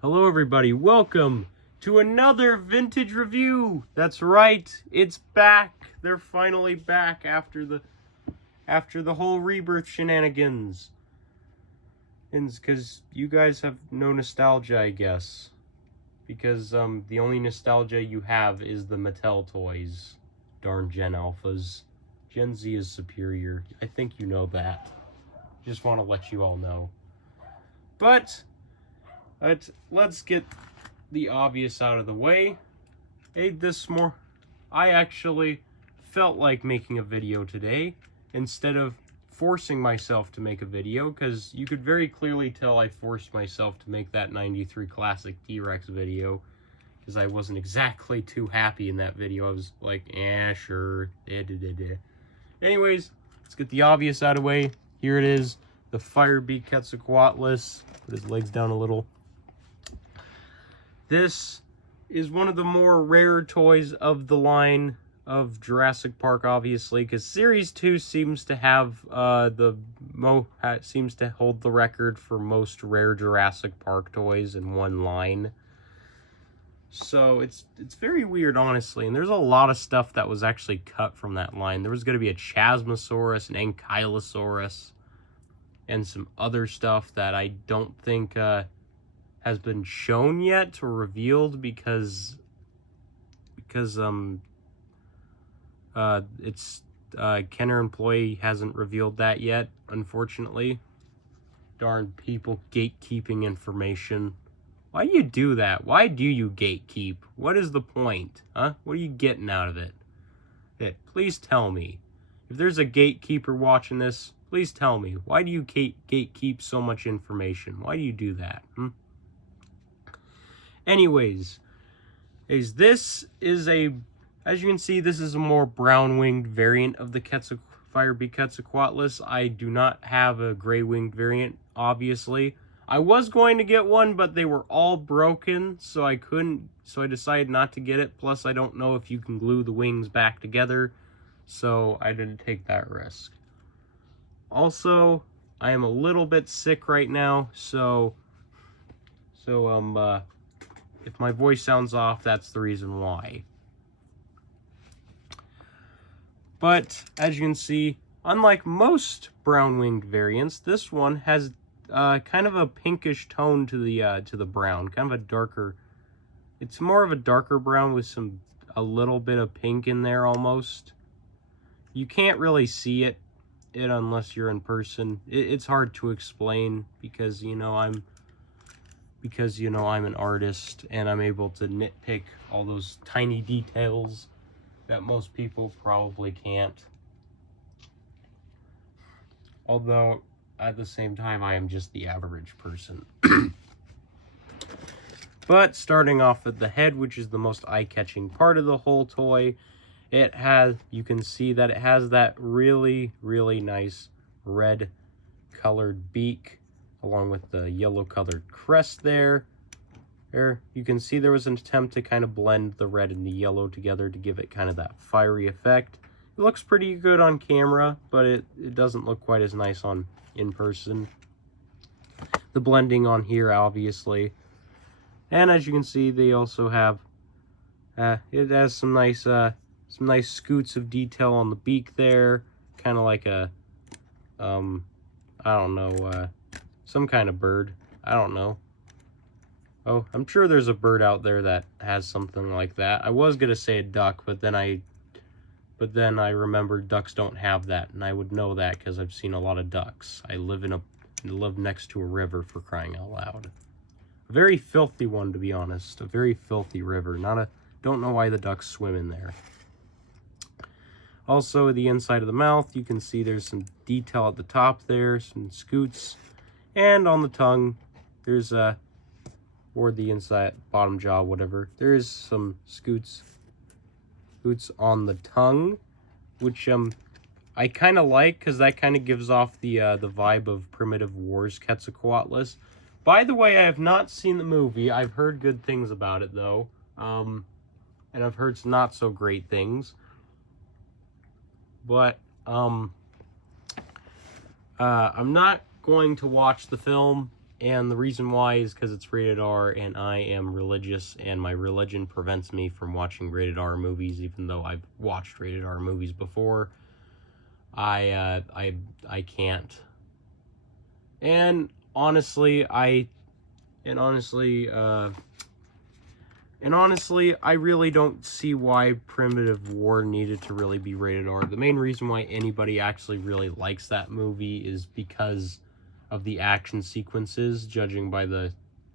Hello everybody, welcome to another vintage review. That's right, it's back. They're finally back after the whole rebirth shenanigans. And because you guys have no nostalgia, I guess. Because the only nostalgia you have is the Mattel toys. Darn Gen Alphas. Gen Z is superior. I think you know that. Just want to let you all know. But let's get the obvious out of the way. I actually felt like making a video today instead of forcing myself to make a video, because you could very clearly tell I forced myself to make that 93 Classic T-Rex video, because I wasn't exactly too happy in that video. I was like, sure. Anyways, let's get the obvious out of the way. Here it is, the BEAK quetzalcoatlus. Put his legs down a little. This is one of the more rare toys of the line of Jurassic Park, obviously, because Series 2 seems to have seems to hold the record for most rare Jurassic Park toys in one line. So it's very weird, honestly, and there's a lot of stuff that was actually cut from that line. There was going to be a Chasmosaurus, an Ankylosaurus, and some other stuff that I don't think has been shown yet or revealed because Kenner employee hasn't revealed that yet, unfortunately. Darn people gatekeeping information. Why do you do that? Why do you gatekeep? What is the point? Huh? What are you getting out of it? Please tell me. If there's a gatekeeper watching this, please tell me. Why do you gatekeep so much information? Why do you do that? Anyways, as you can see, this is a more brown-winged variant of the BEAK quetzalcoatlus. I do not have a gray-winged variant, obviously. I was going to get one, but they were all broken, so I decided not to get it. Plus, I don't know if you can glue the wings back together, so I didn't take that risk. Also, I am a little bit sick right now, so if my voice sounds off, that's the reason why. But as you can see, unlike most brown-winged variants, this one has kind of a pinkish tone to the brown, kind of a darker. It's more of a darker brown with a little bit of pink in there almost. You can't really see it unless you're in person. It's hard to explain because I'm an artist and I'm able to nitpick all those tiny details that most people probably can't. Although, at the same time, I am just the average person. But starting off at the head, which is the most eye-catching part of the whole toy, you can see that it has that really, really nice red colored beak, along with the yellow colored crest there. You can see there was an attempt to kind of blend the red and the yellow together to give it kind of that fiery effect. It looks pretty good on camera, but it doesn't look quite as nice in person. The blending on here, obviously. And as you can see, they also have, it has some nice scoots of detail on the beak there. Kind of like a, I don't know, some kind of bird. I don't know. Oh, I'm sure there's a bird out there that has something like that. I was gonna say a duck, but then I remembered ducks don't have that, and I would know that because I've seen a lot of ducks. I live next to a river, for crying out loud. A very filthy one, to be honest. A very filthy river. Don't know why the ducks swim in there. Also, the inside of the mouth, you can see there's some detail at the top there, some scoots, and on the tongue, there's or the inside, bottom jaw, whatever. There is some scoots on the tongue, which I kind of like, because that kind of gives off the vibe of Primitive Wars Quetzalcoatlus. By the way, I have not seen the movie. I've heard good things about it, though, and I've heard some not so great things. But I'm not going to watch the film And the reason why is because it's rated R, and I am religious, and my religion prevents me from watching rated R movies, even though I've watched rated R movies before. I can't. And honestly, I really don't see why Primitive War needed to really be rated R. The main reason why anybody actually really likes that movie is because of the action sequences. Judging by the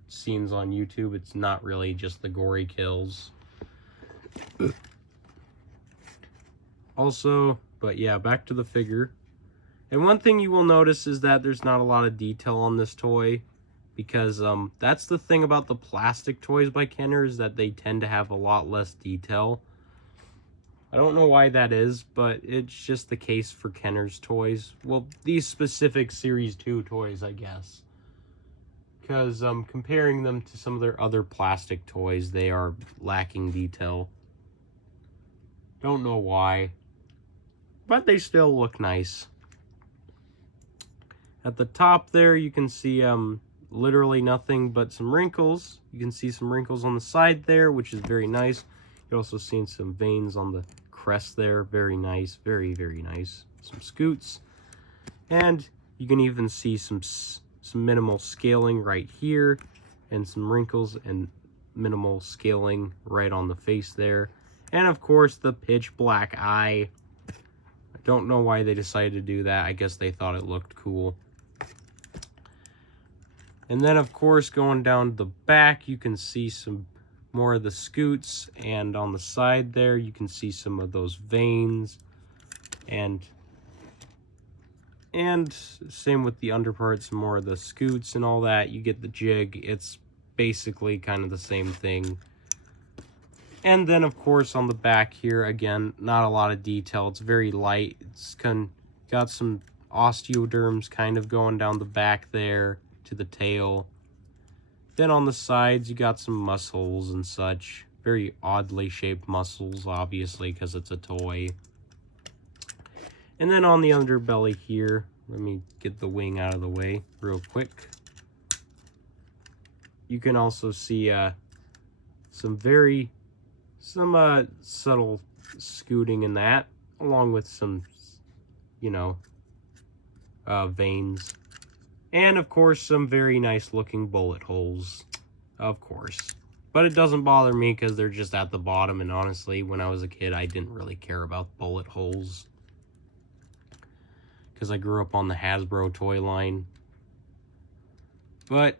scenes on YouTube, it's not really just the gory kills. Also, but yeah, back to the figure. And one thing you will notice is that there's not a lot of detail on this toy, because that's the thing about the plastic toys by Kenner, is that they tend to have a lot less detail. I don't know why that is, but it's just the case for Kenner's toys. Well, these specific Series 2 toys, I guess. Because comparing them to some of their other plastic toys, they are lacking detail. Don't know why. But they still look nice. At the top there, you can see literally nothing but some wrinkles. You can see some wrinkles on the side there, which is very nice. You're also seeing some veins on the crest there. Very nice. Very, very nice. Some scoots. And you can even see some minimal scaling right here, and some wrinkles and minimal scaling right on the face there. And of course, the pitch black eye. I don't know why they decided to do that. I guess they thought it looked cool. And then, of course, going down the back, you can see some more of the scoots. And on the side there, you can see some of those veins. And same with the underparts, more of the scoots and all that. You get the jig. It's basically kind of the same thing. And then, of course, on the back here, again, not a lot of detail. It's very light. It's got some osteoderms kind of going down the back there to the tail. Then on the sides, you got some muscles and such. Very oddly shaped muscles, obviously, because it's a toy. And then on the underbelly here, let me get the wing out of the way real quick. You can also see some subtle scooting in that, along with some, veins. And, of course, some very nice looking bullet holes, of course. But it doesn't bother me because they're just at the bottom, and honestly, when I was a kid, I didn't really care about bullet holes, because I grew up on the Hasbro toy line. But,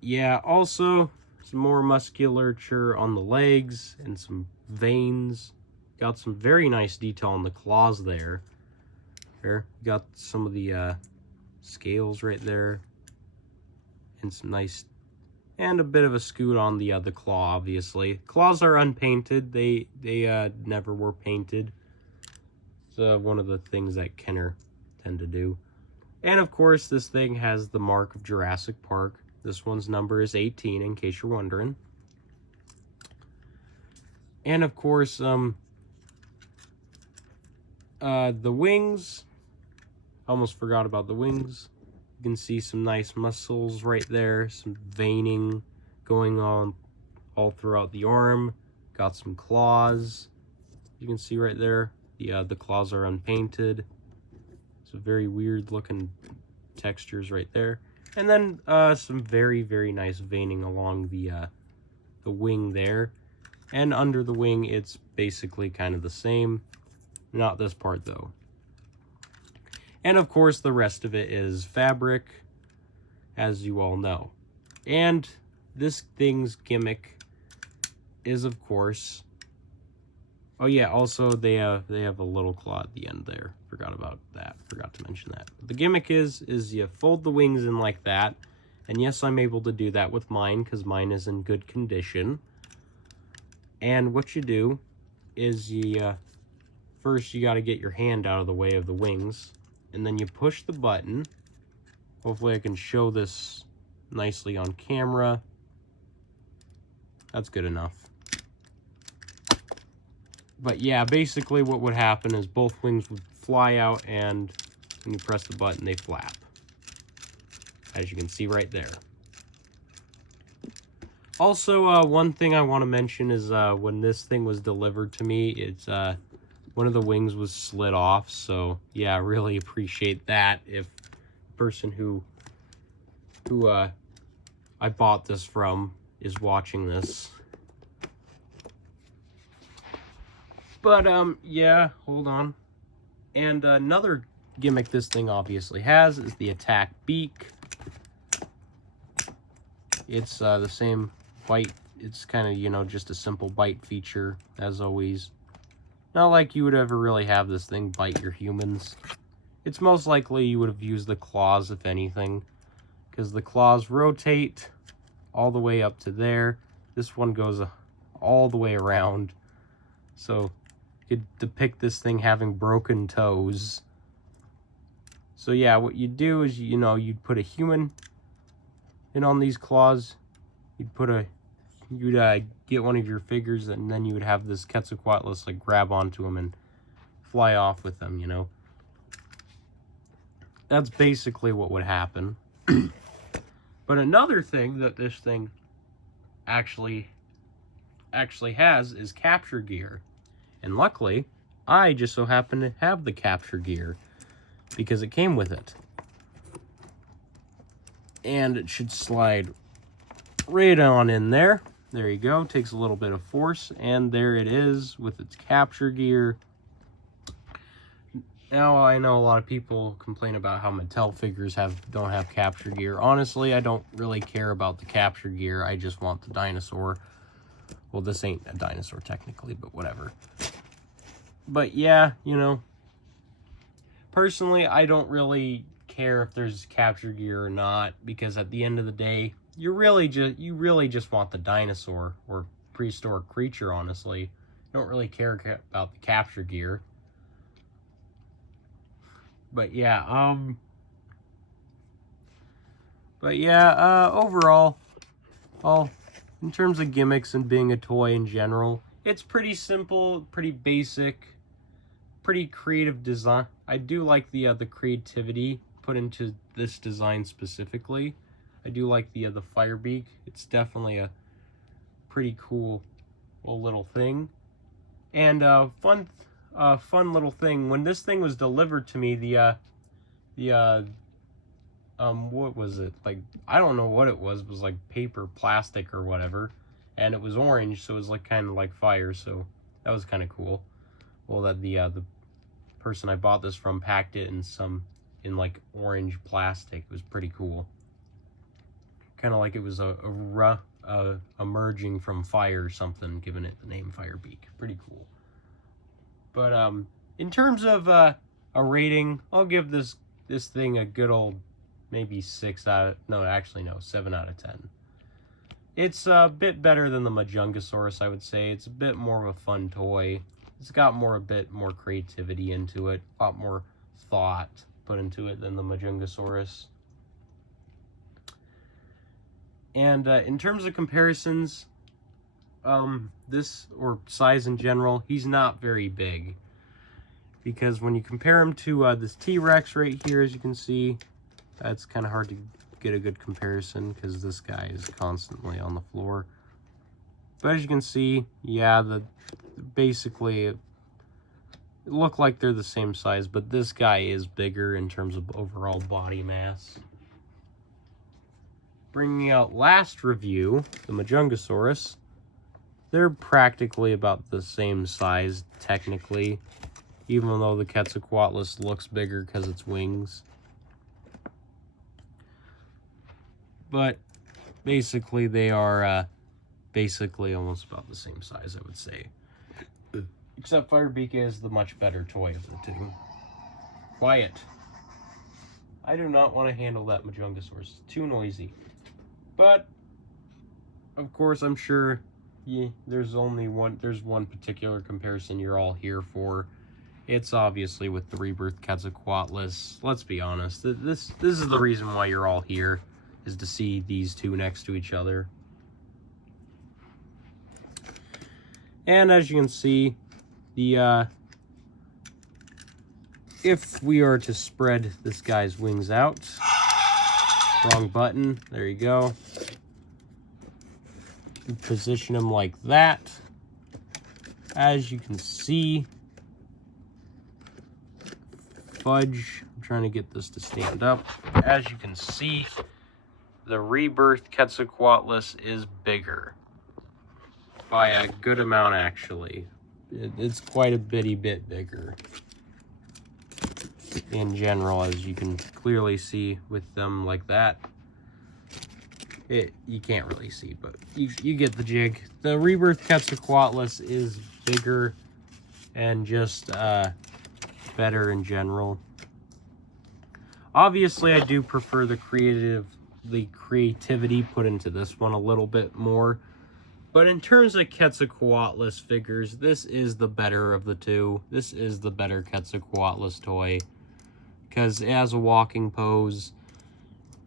yeah, also some more musculature on the legs and some veins. Got some very nice detail on the claws there. There, got some of the scales right there, and some nice, and a bit of a scoot on the claw, obviously. Claws are unpainted. They never were painted. It's one of the things that Kenner tend to do. And of course, this thing has the mark of Jurassic Park. This one's number is 18, in case you're wondering. And of course, the wings. Almost forgot about the wings. You can see some nice muscles right there, some veining going on all throughout the arm. Got some claws. You can see right there, the claws are unpainted. It's a very weird looking textures right there. And then some very, very nice veining along the wing there. And under the wing, it's basically kind of the same. Not this part, though. And, of course, the rest of it is fabric, as you all know. And this thing's gimmick is, of course... Oh, yeah, also, they have a little claw at the end there. Forgot about that. Forgot to mention that. The gimmick is you fold the wings in like that. And, yes, I'm able to do that with mine, because mine is in good condition. And what you do is first you got to get your hand out of the way of the wings. And then you push the button. Hopefully I can show this nicely on camera. That's good enough. But yeah, basically what would happen is both wings would fly out, and when you press the button, they flap. As you can see right there. Also, one thing I want to mention is when this thing was delivered to me, it's one of the wings was slid off. So yeah, I really appreciate that if the person who I bought this from is watching this. But yeah, hold on. And another gimmick this thing obviously has is the attack beak. It's the same bite. It's kind of, you know, just a simple bite feature, as always. Not like you would ever really have this thing bite your humans. It's most likely you would have used the claws, if anything, because the claws rotate all the way up to there. This one goes all the way around. So you could depict this thing having broken toes. So yeah, what you do is, you know, you'd put a human in on these claws. You'd get one of your figures, and then you would have this quetzalcoatlus like grab onto them and fly off with them, you know. That's basically what would happen. But another thing that this thing actually has is capture gear. And luckily, I just so happen to have the capture gear because it came with it. And it should slide right on in there. There you go. Takes a little bit of force, and there it is with its capture gear. Now, I know a lot of people complain about how Mattel figures don't have capture gear. Honestly, I don't really care about the capture gear. I just want the dinosaur. Well, this ain't a dinosaur technically, but whatever. But yeah, you know, personally, I don't really care if there's capture gear or not, because at the end of the day, you really just want the dinosaur or prehistoric creature, honestly. You don't really care about the capture gear. But yeah, overall, in terms of gimmicks and being a toy in general, it's pretty simple, pretty basic, pretty creative design. I do like the creativity put into this design specifically. I do like the fire beak. It's definitely a pretty cool little thing. And fun little thing, when this thing was delivered to me, what was it, like, I don't know what it was like paper, plastic, or whatever, and it was orange, so it was like kind of like fire, so that was kind of cool. Well, that the person I bought this from packed it in like orange plastic. It was pretty cool, kind of like it was emerging from fire or something, giving it the name Fire Beak. Pretty cool. But in terms of a rating, I'll give this thing a good old maybe 7 out of 10. It's a bit better than the Majungasaurus, I would say. It's a bit more of a fun toy. It's got a bit more creativity into it, a lot more thought put into it than the Majungasaurus. And in terms of comparisons, this, or size in general, he's not very big. Because when you compare him to this T-Rex right here, as you can see, that's kind of hard to get a good comparison because this guy is constantly on the floor. But as you can see, yeah, basically it look like they're the same size, but this guy is bigger in terms of overall body mass. Bringing out last review, the Majungasaurus. They're practically about the same size, technically, even though the Quetzalcoatlus looks bigger because it's wings. But basically, they are basically almost about the same size, I would say. Except Firebeak is the much better toy of the two. Quiet. I do not want to handle that Majungasaurus. It's too noisy. But, of course, I'm sure there's one particular comparison you're all here for. It's obviously with the Rebirth Quetzalcoatlus. Let's be honest. This is the reason why you're all here, is to see these two next to each other. And as you can see, if we are to spread this guy's wings out, wrong button, there you go. You position him like that. As you can see, fudge, I'm trying to get this to stand up. As you can see, the rebirth quetzalcoatlus is bigger by a good amount, actually. It's quite a bit bigger in general, as you can clearly see with them like that. You can't really see, but you get the jig. The rebirth quetzalcoatlus is bigger and just better in general. Obviously, I do prefer the creativity put into this one a little bit more. But in terms of quetzalcoatlus figures, this is the better of the two. This is the better quetzalcoatlus toy, because it has a walking pose.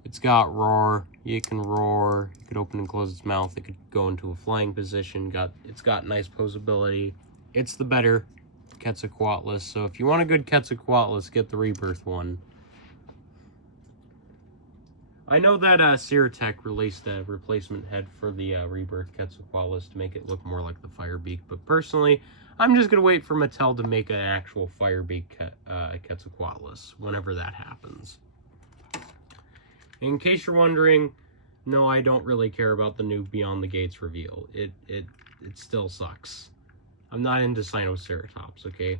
It's got roar. It can roar. It could open and close its mouth. It could go into a flying position. It's got nice posability. It's the better quetzalcoatlus. So if you want a good quetzalcoatlus, get the rebirth one. I know that Ceratech released a replacement head for the rebirth quetzalcoatlus to make it look more like the Firebeak, but personally, I'm just going to wait for Mattel to make an actual Firebeak quetzalcoatlus whenever that happens. In case you're wondering, no, I don't really care about the new Beyond the Gates reveal. It still sucks. I'm not into Sinoceratops, okay?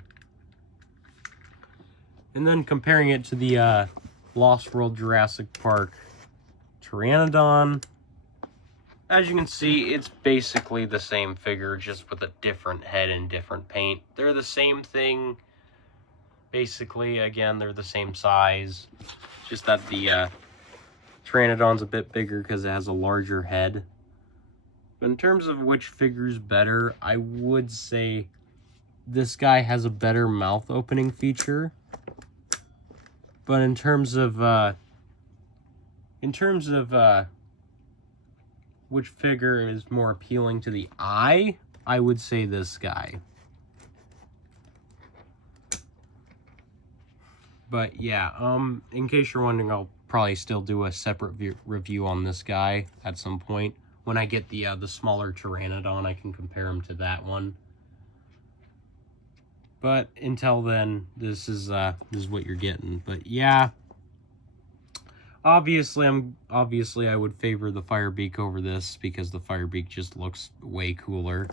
And then comparing it to the Lost World Jurassic Park Pteranodon, as you can see, it's basically the same figure, just with a different head and different paint. They're the same thing, basically. Again, they're the same size, just that the Pteranodon's a bit bigger because it has a larger head. But in terms of which figure's better, I would say this guy has a better mouth opening feature. But in terms of which figure is more appealing to the eye, I would say this guy. But yeah, in case you're wondering, I'll probably still do a separate review on this guy at some point. When I get the smaller Pteranodon, I can compare him to that one. But until then, this is what you're getting. But yeah, obviously I would favor the Firebeak over this because the Firebeak just looks way cooler.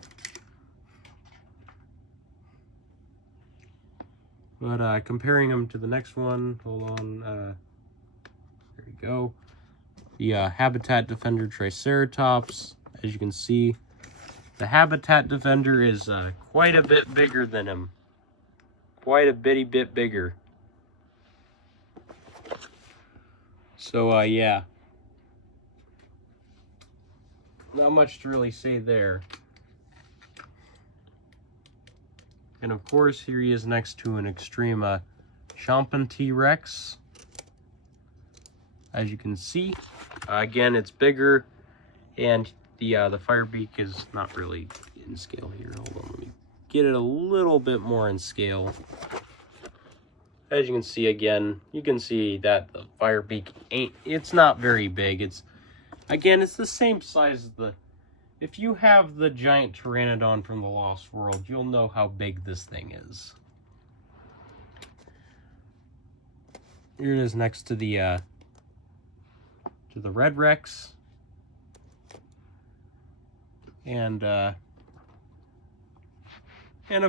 But comparing them to the next one, hold on, there you go. The Habitat Defender Triceratops, as you can see, the Habitat Defender is quite a bit bigger than him. Quite a bit bigger. So, yeah. Not much to really say there. And of course, here he is next to an extreme Champion T-Rex. As you can see, again, it's bigger, and the Firebeak is not really in scale here. Hold on, let me get it a little bit more in scale. As you can see, again, you can see that the Firebeak it's not very big. It's the same size as the, if you have the giant Pteranodon from the Lost World, you'll know how big this thing is. Here it is next to the Red Rex. And of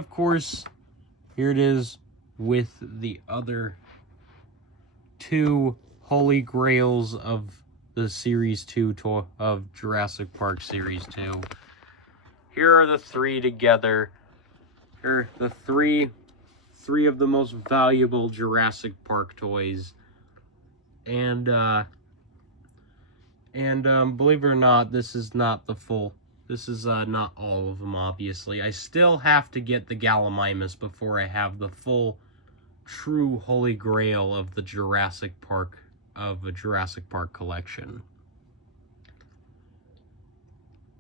course, here it is with the other two holy grails of the Series 2 of Jurassic Park Series 2. Here are the three together. Here are the three of the most valuable Jurassic Park toys. And believe it or not, this is not the full. This is not all of them, obviously. I still have to get the Gallimimus before I have the full, true holy grail of the Jurassic Park collection.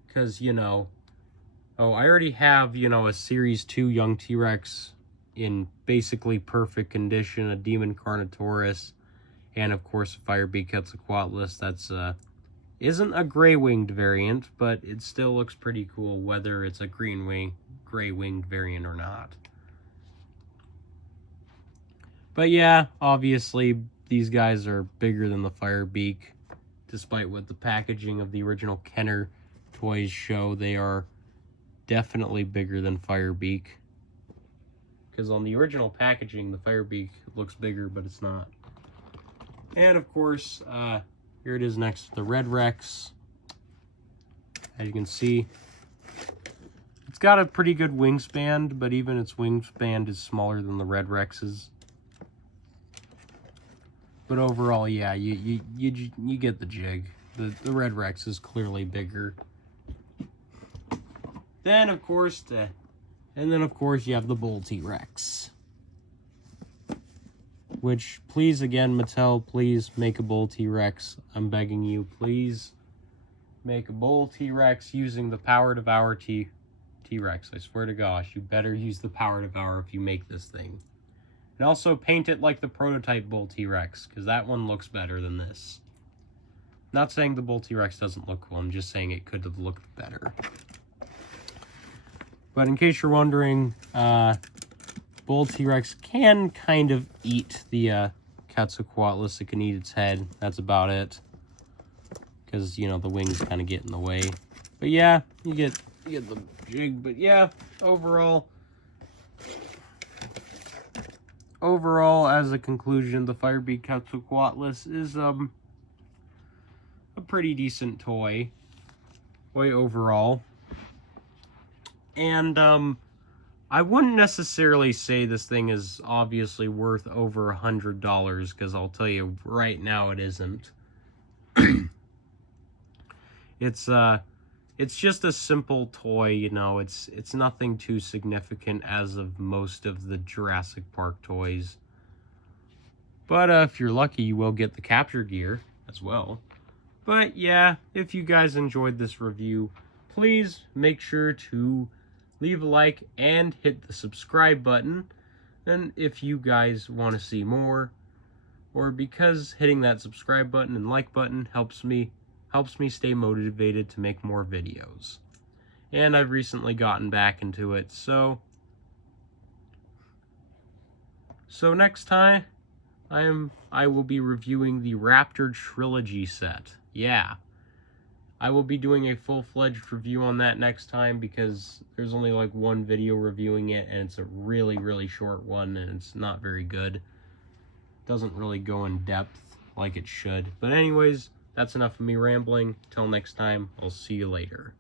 Because, you know, I already have, a Series 2 Young T-Rex in basically perfect condition, a Demon Carnotaurus, and of course a Firebeak Quetzalcoatlus that's Isn't a gray-winged variant, but it still looks pretty cool whether it's a gray-winged variant or not. But yeah, obviously these guys are bigger than the Firebeak. Despite what the packaging of the original Kenner toys show, they are definitely bigger than Firebeak. Because on the original packaging, the Firebeak looks bigger, but it's not. And of course, here it is next to the Red Rex. As you can see, it's got a pretty good wingspan, but even its wingspan is smaller than the Red Rex's. But overall, yeah, you get the jig. The Red Rex is clearly bigger. Then of course you have the Bull T-Rex. Which, please again, Mattel, please make a Bull T-Rex. I'm begging you, please make a Bull T-Rex using the Power Devour T-Rex. I swear to gosh, you better use the Power Devour if you make this thing. And also paint it like the prototype Bull T-Rex, because that one looks better than this. Not saying the Bull T-Rex doesn't look cool, I'm just saying it could have looked better. But in case you're wondering, Bull T-Rex can kind of eat the quetzalcoatlus. It can eat its head. That's about it. Because, you know, the wings kind of get in the way. But yeah, you get the jig. But yeah, overall, as a conclusion, the Firebeak quetzalcoatlus is a pretty decent toy overall. And I wouldn't necessarily say this thing is obviously worth over $100, because I'll tell you right now it isn't. It's just a simple toy, you know. It's nothing too significant as of most of the Jurassic Park toys. But if you're lucky, you will get the capture gear as well. But yeah, if you guys enjoyed this review, please make sure to leave a like and hit the subscribe button. And if you guys want to see more, or because hitting that subscribe button and like button helps me stay motivated to make more videos. And I've recently gotten back into it, so next time I will be reviewing the Raptor Trilogy set. Yeah. I will be doing a full-fledged review on that next time, because there's only like one video reviewing it, and it's a really, really short one, and it's not very good. It doesn't really go in depth like it should. But anyways, that's enough of me rambling. Till next time, I'll see you later.